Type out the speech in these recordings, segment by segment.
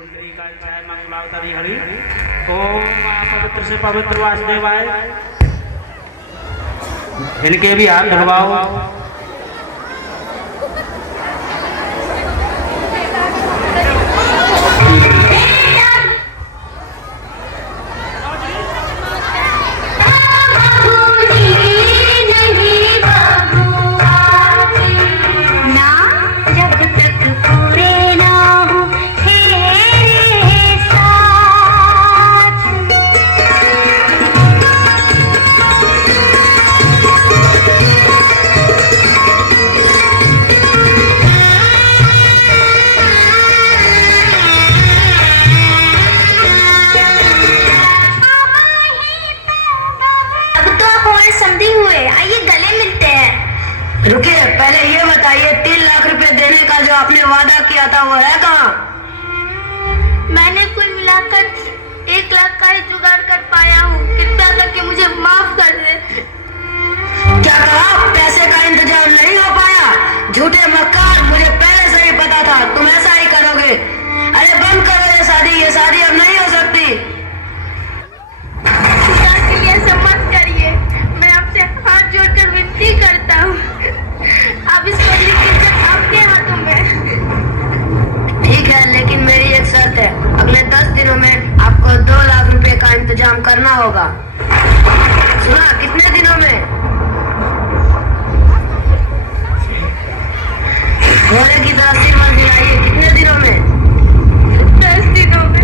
जय मंगलावतारी हरि ओम पवित्र से पवित्र वासुदेवाय। इनके भी हाथ धरवाओ। रुकिए, पहले ये बताइए 3 लाख रुपए देने का जो आपने वादा किया था वो है कहाँ? मैंने कुल मिलाकर 1 लाख का ही जुगाड़ कर पाया हूँ। कृपया करके मुझे माफ कर दे। क्या कहा? पैसे का इंतजाम नहीं हो पाया? झूठे मक्कार, मुझे पहले से ही पता था तुम ऐसा ही करोगे। अरे बंद करो ये शादी अब नहीं हो सकती। खुदा के लिए ऐसा मत करिए, मैं आपसे हाथ जोड़कर विनती करता हूँ। अब इस पगड़ी की इज्जत आपके हाथों में। ठीक है, लेकिन मेरी एक शर्त है, अगले 10 दिनों में आपको 2 लाख रुपए का इंतजाम करना होगा। सुना? कितने दिनों में? घोड़े की तरह सिर मत गिराइए। कितने दिनों में? 10 दिनों में।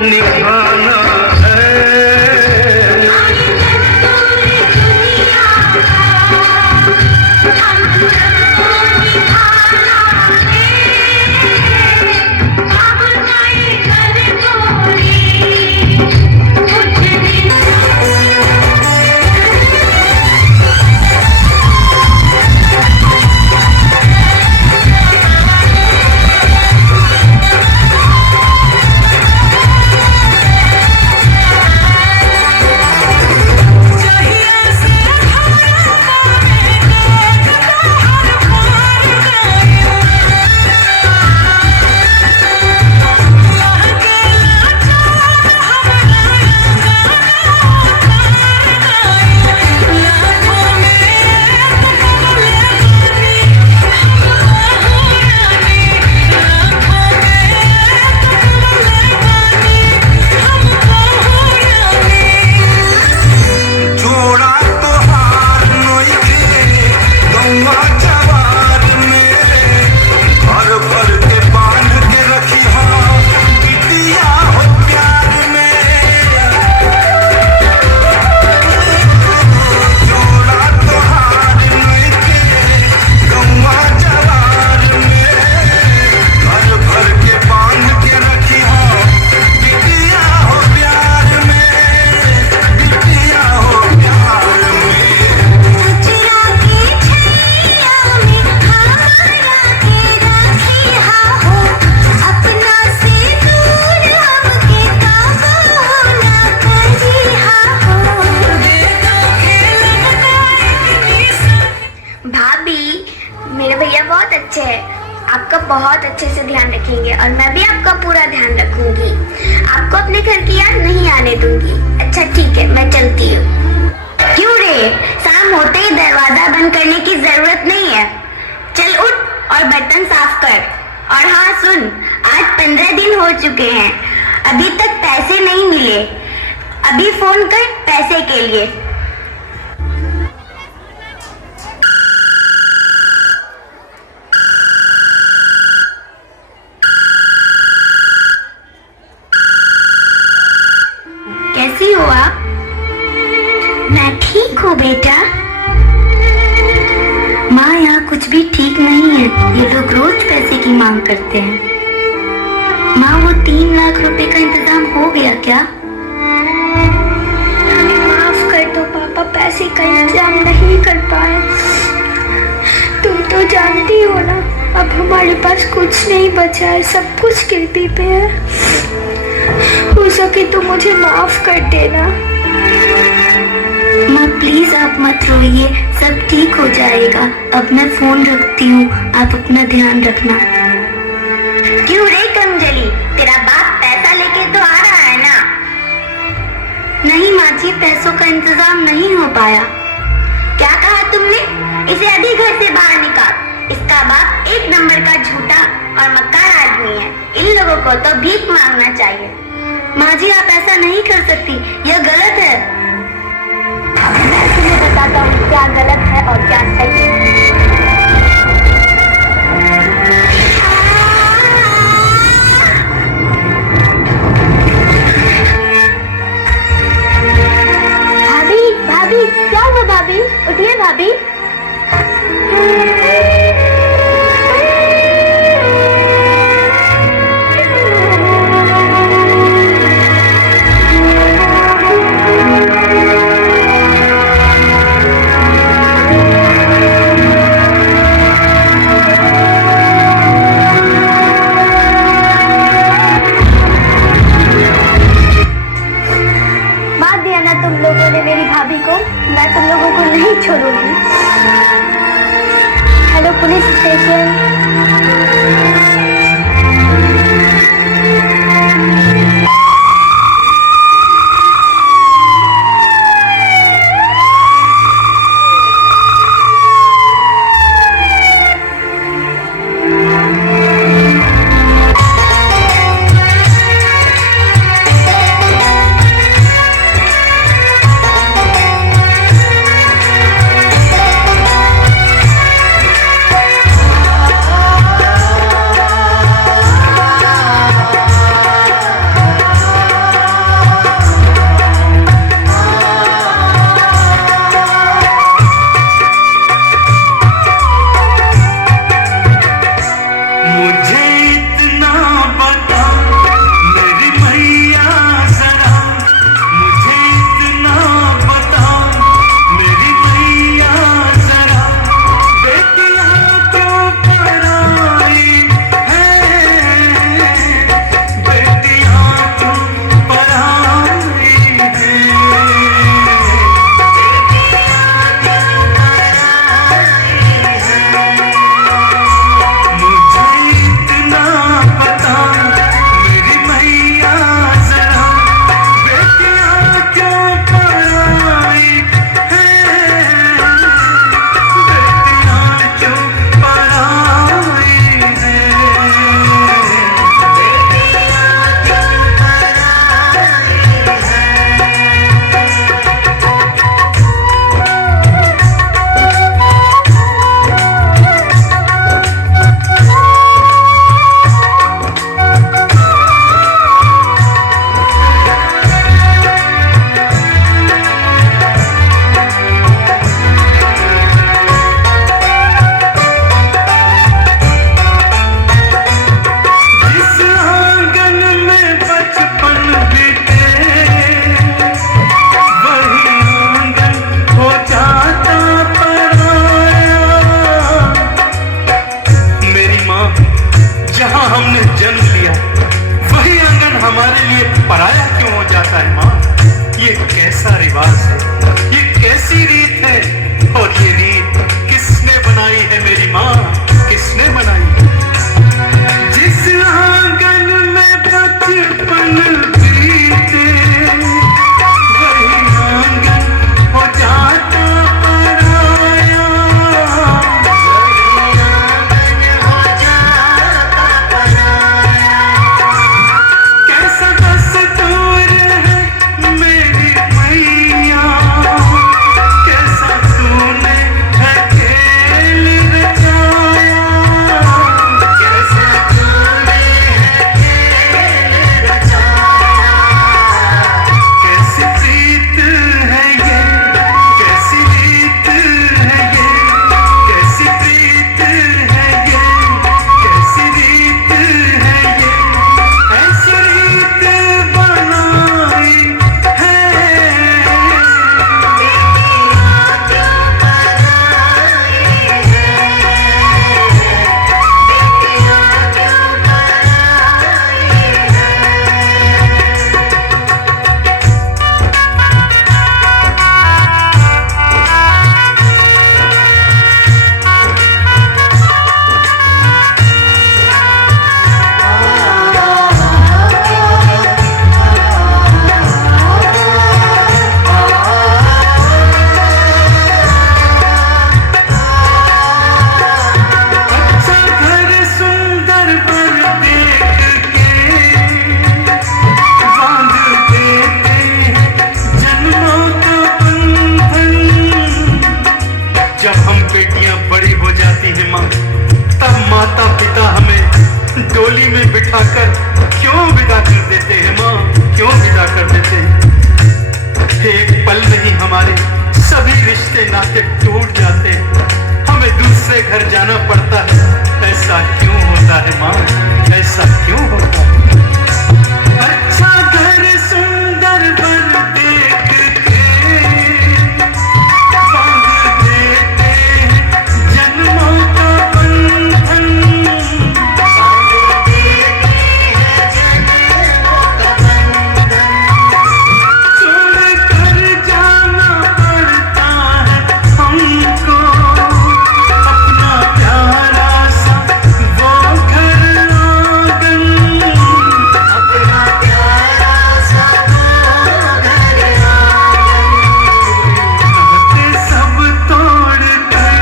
निभाना आपका बहुत अच्छे से ध्यान रखेंगे और मैं भी आपका पूरा ध्यान रखूंगी। आपको अपने घर की याद नहीं आने दूंगी। अच्छा ठीक है, मैं चलती हूँ। क्यों रे, शाम होते ही दरवाजा बंद करने की जरूरत नहीं है। चल उठ। बर्तन साफ कर। और हाँ सुन, आज 15 दिन हो चुके हैं, अभी तक पैसे नहीं मिले। अभी फोन कर पैसे के लिए। कैसी हो आप? मैं ठीक हूँ बेटा। माँ, यहाँ कुछ भी ठीक नहीं है। ये लोग रोज पैसे की मांग करते हैं। माँ, वो 3 लाख रुपए का इंतजाम हो गया क्या? हमें माफ कर दो पापा, पैसे का इंतजाम नहीं कर पाए। तुम तो जानती हो ना, अब हमारे पास कुछ नहीं बचा है, सब कुछ गिरवी पे है। हो सके तो मुझे माफ कर देना। माँ प्लीज आप मत रोइए, सब ठीक हो जाएगा। अब मैं फोन रखती हूँ, आप अपना ध्यान रखना। क्यों रे कंजली, तेरा बाप पैसा लेके तो आ रहा है ना? नहीं माँ जी, पैसों का इंतजाम नहीं हो पाया। क्या कहा तुमने? इसे अभी घर से बाहर निकाल। इसका बाप 1 नंबर का झूठा और मक्कार आदमी है। इन लोगों को तो भीख मांगना चाहिए। माँ जी आप ऐसा नहीं कर सकती, यह गलत है। मैं तुम्हें बताता हूँ क्या गलत है और क्या सही। भाभी, भाभी क्या हुआ भाभी? उठिए भाभी। तुम लोगों ने मेरी भाभी को, मैं तुम लोगों को नहीं छोड़ूंगी। Hello police station. माता पिता हमें डोली में बिठाकर क्यों विदा कर देते हैं माँ, क्यों विदा कर देते हैं। एक पल नहीं हमारे सभी रिश्ते नाते टूट जाते हैं, हमें दूसरे घर जाना पड़ता है। ऐसा क्यों होता है माँ, ऐसा क्यों होता है। अच्छा घर सुंदर बर देख के बांध देते हैं जन्मों का बंधन, छोड़ कर जाना पड़ता है हमको अपना प्यारा सा वो घर आंगन, अपना प्यारा सा वो घर आंगन। सब तोड़ कर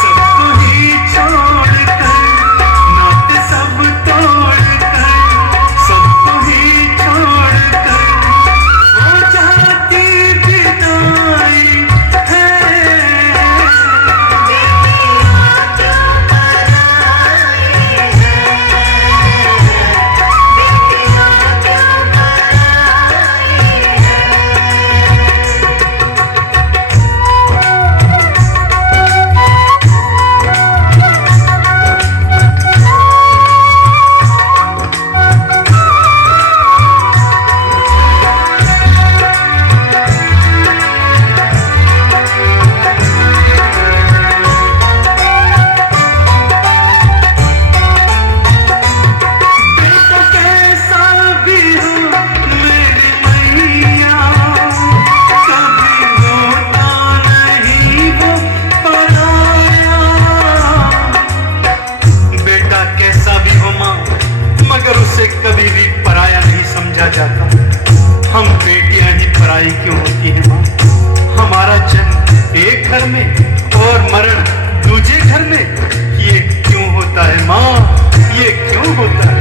सबको ही छोड़ कर, नाते सब तोड़ कर सबको ही छोड़ कर वो जाती विदाई है। बेटा कैसा भी हो मेरी मैया, कभी होता नहीं वो पराया। बेटा कैसा भी हो माँ, मगर उसे कभी भी पराया नहीं समझा जाता। हम बेटियां ही पराई क्यों होती हैं माँ। हमारा जन्म एक घर में और मरण दूसरे घर में, ये क्यों होता है माँ, ये क्यों होता है।